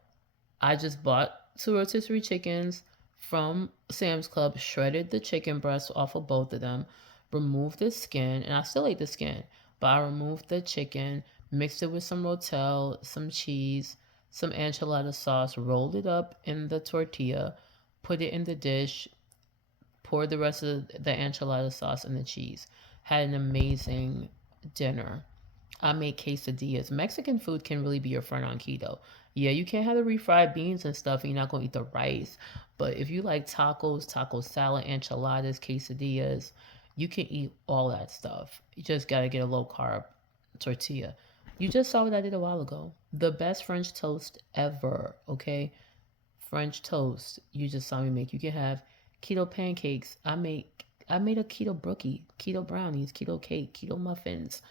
I just bought two rotisserie chickens from Sam's Club, shredded the chicken breast off of both of them, removed the skin, and I still ate the skin, but I removed the chicken, mixed it with some rotel, some cheese, some enchilada sauce, rolled it up in the tortilla, put it in the dish, poured the rest of the enchilada sauce and the cheese. Had an amazing dinner. I made quesadillas. Mexican food can really be your friend on keto. Yeah, you can't have the refried beans and stuff, and you're not going to eat the rice. But if you like tacos, taco salad, enchiladas, quesadillas, you can eat all that stuff. You just got to get a low carb tortilla. You just saw what I did a while ago. The best French toast ever, okay? French toast. You just saw me make. You can have keto pancakes. I made a keto brookie, keto brownies, keto cake, keto muffins,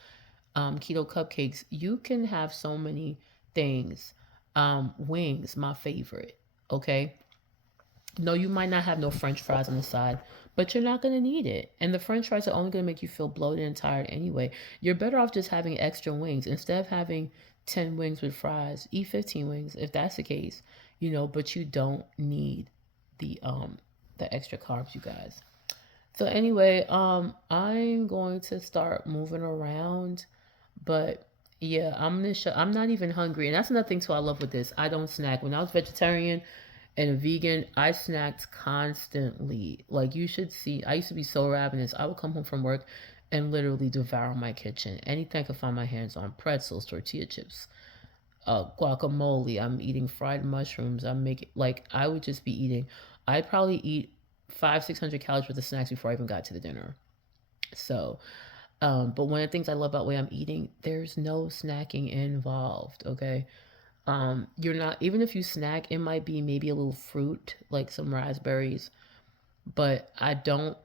keto cupcakes. You can have so many things. Wings, my favorite. Okay. No, you might not have no French fries on the side, but you're not gonna need it. And the French fries are only gonna make you feel bloated and tired anyway. You're better off just having extra wings instead of having 10 wings with fries. Eat 15 wings if that's the case. but you don't need the extra carbs, you guys. So anyway, I'm going to start moving around, but yeah, I'm not even hungry, and that's another thing too. I love with this. I don't snack. When I was vegetarian and a vegan, I snacked constantly. Like you should see, I used to be so ravenous. I would come home from work and literally devour my kitchen. Anything I could find my hands on: pretzels, tortilla chips, guacamole. I'm eating fried mushrooms. I'm making like I would just be eating. I'd probably eat 500-600 calories worth of snacks before I even got to the dinner. So, but one of the things I love about the way I'm eating, there's no snacking involved. Okay, you're not even if you snack, it might be maybe a little fruit, like some raspberries, but I don't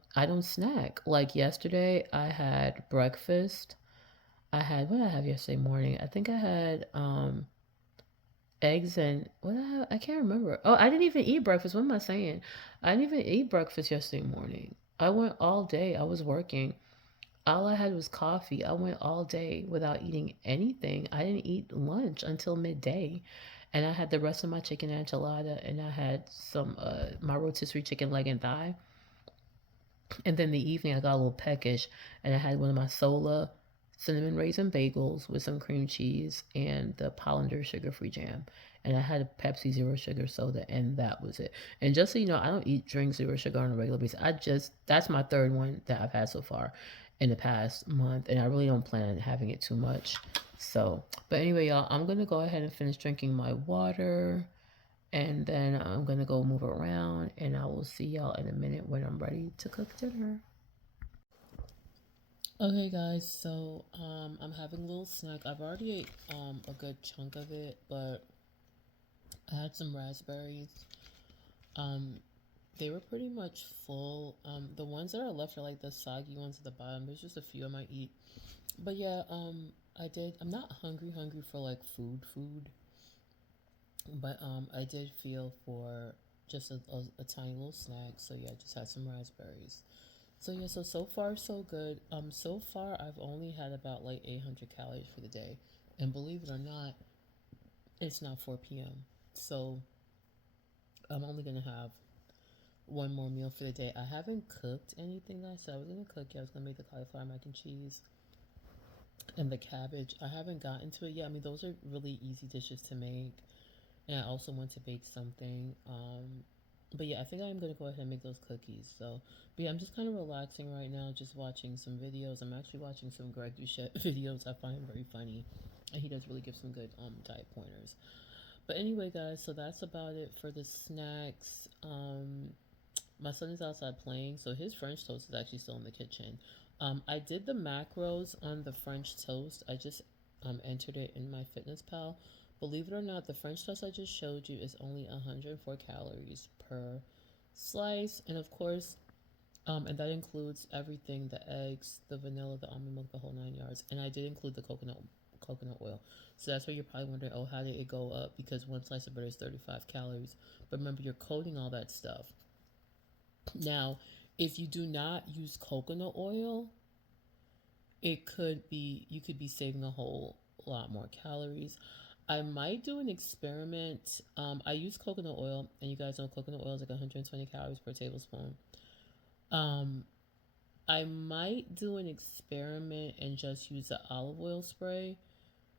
snack. Like yesterday, I had breakfast. I had what did I have yesterday morning? I think I had eggs and what I can't remember. Oh, I didn't even eat breakfast. What am I saying? I didn't even eat breakfast yesterday morning. I went all day. I was working. All I had was coffee. I went all day without eating anything. I didn't eat lunch until midday. And I had the rest of my chicken enchilada and I had some my rotisserie chicken leg and thigh. And then the evening I got a little peckish and I had one of my Sola cinnamon raisin bagels with some cream cheese and the Pollender sugar-free jam. And I had a Pepsi zero sugar soda and that was it. And just so you know, I don't eat drink zero sugar on a regular basis. That's my third one that I've had so far in the past month and I really don't plan on having it too much. So, but anyway, y'all, I'm going to go ahead and finish drinking my water and then I'm gonna go move around and I will see y'all in a minute when I'm ready to cook dinner. Okay guys, so I'm having a little snack. I've already ate a good chunk of it, but I had some raspberries. Um they were pretty much full. The ones that are left are like the soggy ones at the bottom. There's just a few I might eat. But yeah, I'm not hungry for like food, but I did feel for just a tiny little snack. So yeah, I just had some raspberries. So yeah, so far so good. So far I've only had about like 800 calories for the day, and believe it or not, it's now 4 p.m. So I'm only gonna have one more meal for the day. I haven't cooked anything that I said I was gonna cook. Yeah, I was gonna make the cauliflower mac and cheese and the cabbage. I haven't gotten to it yet. I mean, those are really easy dishes to make. And I also want to bake something. But yeah, I think I'm gonna go ahead and make those cookies. So, but yeah, I'm just kind of relaxing right now, just watching some videos. I'm actually watching some Greg Doucette videos. I find him very funny, and he does really give some good diet pointers. But anyway, guys, so that's about it for the snacks. My son is outside playing, so his French toast is actually still in the kitchen. I did the macros on the French toast. I just entered it in my fitness pal. Believe it or not, the French toast I just showed you is only 104 calories per slice, and of course, and that includes everything: the eggs, the vanilla, the almond milk, the whole 9 yards. And I did include the coconut oil. So that's why you're probably wondering, oh, how did it go up? Because one slice of bread is 35 calories. But remember, you're coating all that stuff. Now, if you do not use coconut oil, it could be you could be saving a whole lot more calories. I might do an experiment. I use coconut oil, and you guys know coconut oil is like 120 calories per tablespoon. Um, I might do an experiment and just use the olive oil spray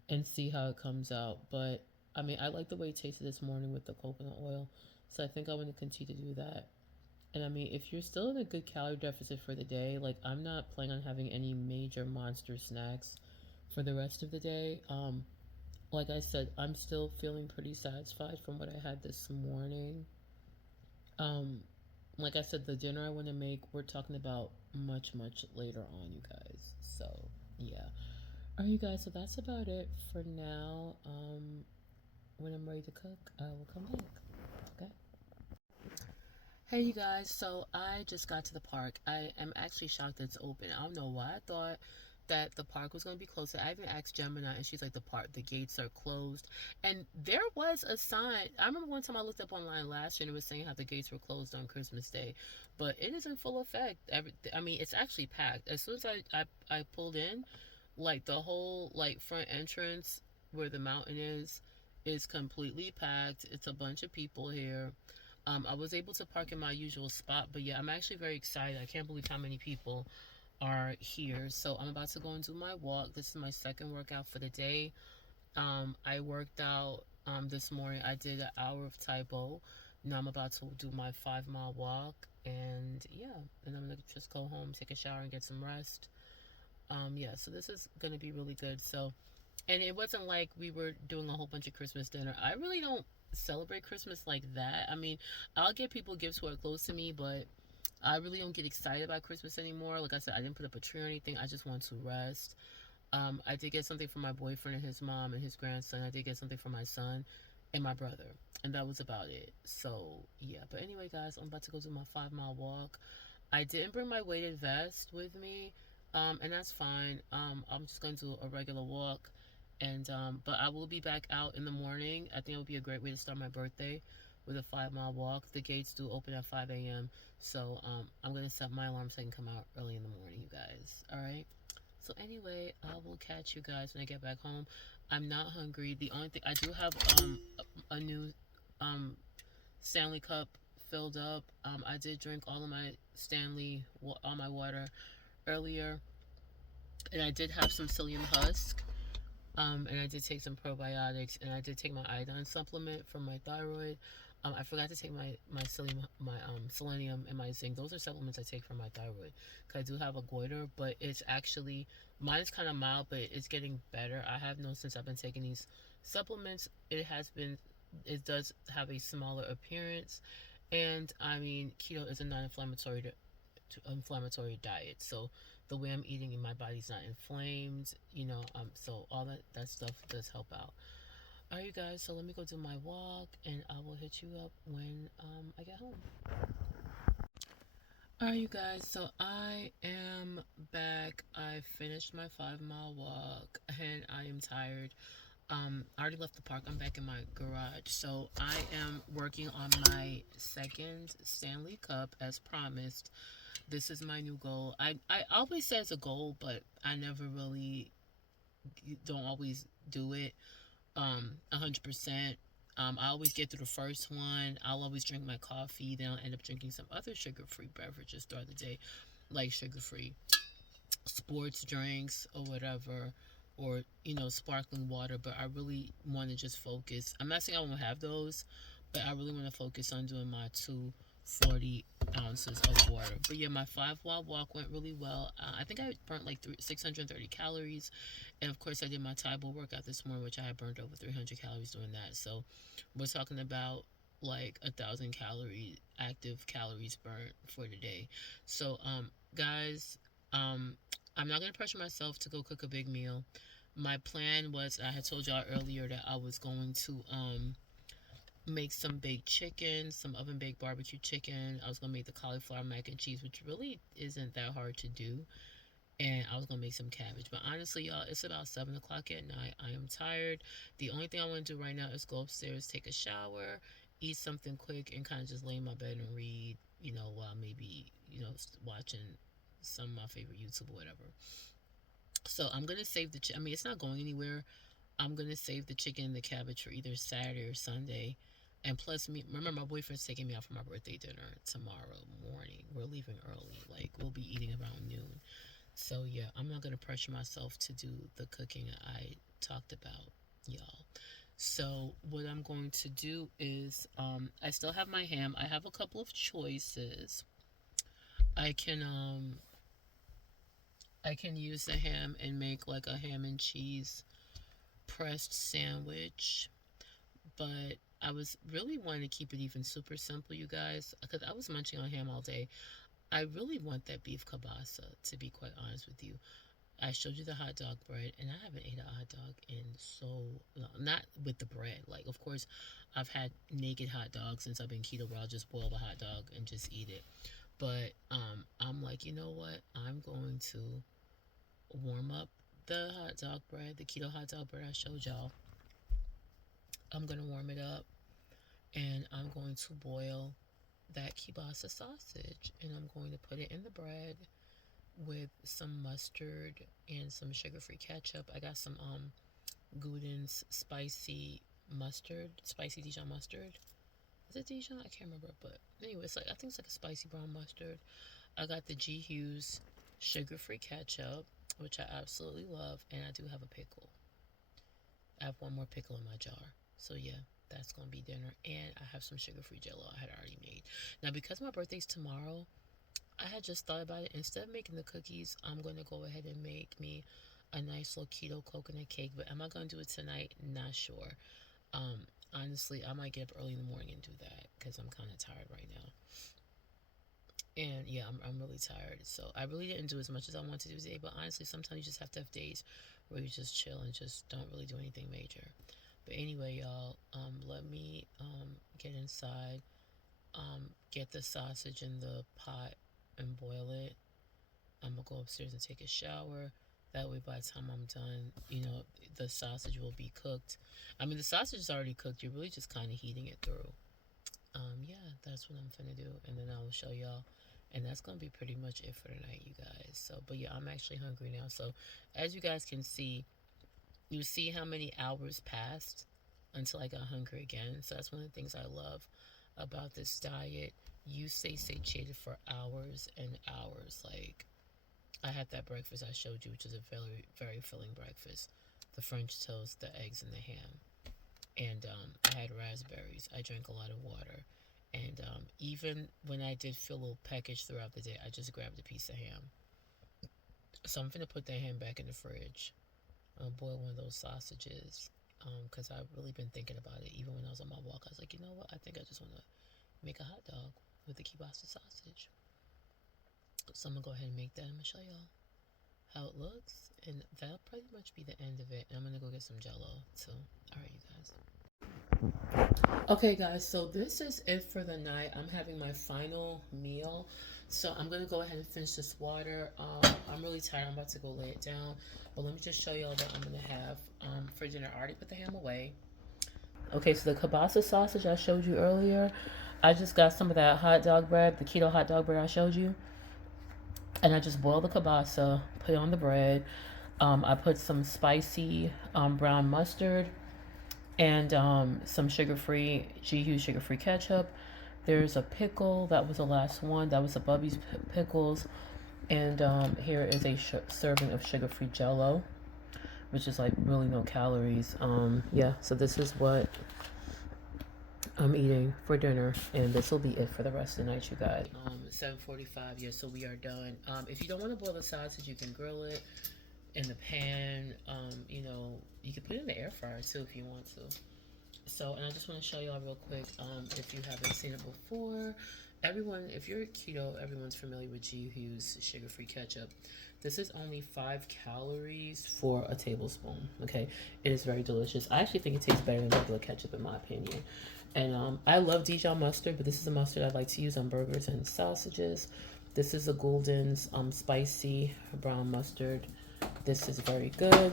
and see how it comes out. But I mean, I like the way it tasted this morning with the coconut oil, so I think I'm going to continue to do that. And I mean, if you're still in a good calorie deficit for the day, like I'm not planning on having any major monster snacks for the rest of the day. Like I said, I'm still feeling pretty satisfied from what I had this morning. Um, like I said, the dinner I want to make, we're talking about much later on, you guys. So yeah. All right, you guys. So that's about it for now. When I'm ready to cook, I will come back. Okay. Hey you guys, so I just got to the park. I am actually shocked that it's open. I don't know why I thought that the park was going to be closed. I even asked Gemini, and she's like, the gates are closed. And there was a sign. I remember one time I looked up online last year and it was saying how the gates were closed on Christmas Day, but it is in full effect. I mean, it's actually packed. As soon as I pulled in, like the whole like front entrance where the mountain is, is completely packed. It's a bunch of people here. I was able to park in my usual spot, but yeah, I'm actually very excited. I can't believe how many people are here. So I'm about to go and do my walk. This is my second workout for the day. I worked out this morning. I did an hour of Taibo. Now I'm about to do my 5 mile walk, and yeah, then I'm gonna just go home, take a shower, and get some rest. Yeah, so this is gonna be really good. So, and it wasn't like we were doing a whole bunch of Christmas dinner. I really don't celebrate Christmas like that. I mean, I'll get people gifts who are close to me, but I really don't get excited about Christmas anymore. Like I said, I didn't put up a tree or anything. I just want to rest. I did get something for my boyfriend and his mom and his grandson. I did get something for my son and my brother, and that was about it. So yeah, but anyway, guys, I'm about to go do my 5 mile walk. I didn't bring my weighted vest with me, and that's fine. I'm just gonna do a regular walk, and but I will be back out in the morning. I think it would be a great way to start my birthday with a 5 mile walk. The gates do open at 5 a.m. So I'm gonna set my alarm so I can come out early in the morning, you guys. All right. So anyway, I will catch you guys when I get back home. I'm not hungry. The only thing I do have a new um Stanley cup filled up. I did drink all of my all my water earlier, and I did have some psyllium husk. And I did take some probiotics, and I did take my iodine supplement for my thyroid. I forgot to take my psyllium, my selenium, and my zinc. Those are supplements I take for my thyroid, because I do have a goiter, but it's actually mine is kind of mild, but it's getting better. I have known since I've been taking these supplements, it does have a smaller appearance, and I mean keto is a non-inflammatory diet, so the way I'm eating in my body's not inflamed, so all that stuff does help out. All right, you guys, so let me go do my walk, and I will hit you up when I get home. All right, you guys, so I am back. I finished my 5 mile walk, and I am tired. I already left the park. I'm back in my garage. So I am working on my second Stanley Cup as promised. This is my new goal. I always say it's a goal, but I never really don't always do it 100%. I always get through the first one. I'll always drink my coffee, then I'll end up drinking some other sugar-free beverages throughout the day, like sugar-free sports drinks or whatever, or sparkling water. But I really want to just focus. I'm not saying I won't have those, but I really want to focus on doing my 240 ounces of water. But yeah, my 5 mile walk went really well. I think I burnt like 630 calories, and of course I did my Taibo workout this morning, which I had burned over 300 calories doing that. So we're talking about like 1,000 calories active calories burnt for the day. So guys, um I'm not going to pressure myself to go cook a big meal. My plan was, I had told y'all earlier that I was going to make some baked chicken, some oven baked barbecue chicken. I was going to make the cauliflower mac and cheese, which really isn't that hard to do. And I was going to make some cabbage. But honestly, y'all, it's about 7 o'clock at night. I am tired. The only thing I want to do right now is go upstairs, take a shower, eat something quick, and kind of just lay in my bed and read, while maybe, watching some of my favorite YouTube or whatever. So I'm gonna save I mean, it's not going anywhere. I'm gonna save the chicken and the cabbage for either Saturday or Sunday. And plus, remember, my boyfriend's taking me out for my birthday dinner tomorrow morning. We're leaving early. Like, we'll be eating around noon. So yeah, I'm not gonna pressure myself to do the cooking I talked about, y'all. So what I'm going to do is, I still have my ham. I have a couple of choices. I can I can use the ham and make like a ham and cheese pressed sandwich, but I was really wanting to keep it even super simple, you guys, because I was munching on ham all day. I really want that beef kielbasa, to be quite honest with you. I showed you the hot dog bread, and I haven't ate a hot dog in so long. Not with the bread. Like, of course, I've had naked hot dogs since I've been keto, where I'll just boil the hot dog and just eat it. But I'm like, you know what? I'm going to warm up the hot dog bread, the keto hot dog bread I showed y'all. I'm gonna warm it up, and I'm going to boil that kielbasa sausage, and I'm going to put it in the bread with some mustard and some sugar-free ketchup. I got some Gouden's spicy mustard, spicy Dijon mustard. Is it Dijon? I can't remember, but anyway, it's like I think it's like a spicy brown mustard. I got the G Hughes sugar-free ketchup, which I absolutely love, and I do have a pickle. I have one more pickle in my jar. So yeah, that's gonna be dinner, and I have some sugar-free Jello I had already made. Now, because my birthday's tomorrow, I had just thought about it. Instead of making the cookies, I'm gonna go ahead and make me a nice little keto coconut cake. But am I gonna do it tonight? Not sure. Um, Honestly, I might get up early in the morning and do that because I'm kind of tired right now. And yeah, I'm really tired. So I really didn't do as much as I wanted to do today. But honestly, sometimes you just have to have days where you just chill and just don't really do anything major. But anyway, y'all, let me get inside, get the sausage in the pot and boil it. I'm gonna go upstairs and take a shower. That way, by the time I'm done, the sausage will be cooked. I mean, the sausage is already cooked. You're really just kind of heating it through. Yeah, that's what I'm gonna do, and then I will show y'all. And that's gonna be pretty much it for tonight, you guys. So, but yeah, I'm actually hungry now. So, as you guys can see, you see how many hours passed until I got hungry again. So that's one of the things I love about this diet. You stay satiated for hours and hours. Like, I had that breakfast I showed you, which is a very, very filling breakfast. The French toast, the eggs, and the ham. And I had raspberries. I drank a lot of water. And even when I did feel a little peckish throughout the day, I just grabbed a piece of ham. So I'm going to put that ham back in the fridge. I'll boil one of those sausages because I've really been thinking about it. Even when I was on my walk, I was like, you know what? I think I just want to make a hot dog with the kielbasa sausage. So I'm going to go ahead and make that. I'm going to show y'all how it looks. And that'll pretty much be the end of it. And I'm going to go get some jello too. All right, you guys. Okay, guys, so this is it for the night. I'm having my final meal. So I'm going to go ahead and finish this water. I'm really tired. I'm about to go lay it down. But let me just show y'all what I'm going to have for dinner. I already put the ham away. Okay, so the kielbasa sausage I showed you earlier, I just got some of that hot dog bread, the keto hot dog bread I showed you. And I just boiled the kielbasa, put it on the bread. I put some spicy brown mustard and some sugar-free G Hughes sugar-free ketchup. There's a pickle. That was the last one. That was the Bubby's pickles. And here is a serving of sugar-free Jello, which is like really no calories. Yeah, so this is what I'm eating for dinner, and this will be it for the rest of the night, you guys. 7:45. Yeah, so we are done. If you don't want to boil the sausage, you can grill it in the pan. You can put it in the air fryer too if you want to. So, and I just want to show y'all real quick, if you haven't seen it before, if you're keto, everyone's familiar with G Hughes sugar-free ketchup. This is only 5 calories for a tablespoon, okay? It is very delicious. I actually think it tastes better than regular ketchup in my opinion. And I love Dijon mustard, but this is a mustard I like to use on burgers and sausages. This is a Golden's spicy brown mustard. This is very good.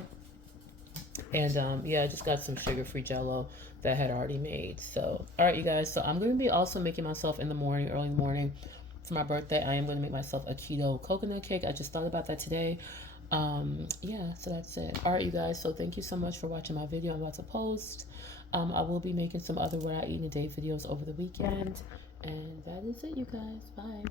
And yeah, I just got some sugar-free Jello that I had already made. So, all right, you guys. So I'm going to be also making myself in the morning, early morning, for my birthday. I am going to make myself a keto coconut cake. I just thought about that today. Yeah, so that's it. All right, you guys. So thank you so much for watching my video I'm about to post. I will be making some other what I eat in a day videos over the weekend. And that is it, you guys. Bye.